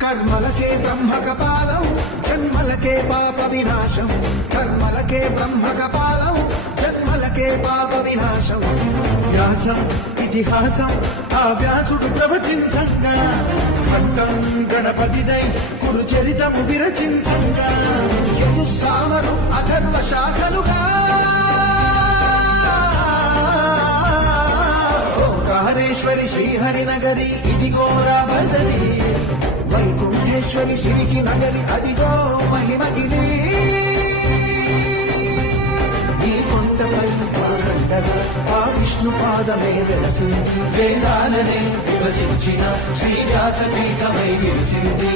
కర్మలకే బ్రహ్మ కపాలం జన్మలకే పాప వినాశం కర్మలకే బ్రహ్మ కపాలం జన్మలకే పాప వినాశం వ్యాసం ఇతిహాసం ఆ వ్యాసుడు ప్రవచించంగా భక్తం గణపతిదై కురు చరితము విరచించంగా యజుస్సామరు అథర్వ శాఖలుగా ఓంకారేశ్వరి శ్రీహరినగరి ఇదిగో రాబదరి వైకుంఠేశ్వరి సిరికి నగరి అదిగో మహిమగిరి ఈ కొండపై పాదండగా ఆ విష్ణు పాదమే వెలసింది వేదాలనే విభజించిన శ్రీ వ్యాసపీఠమై విరిసింది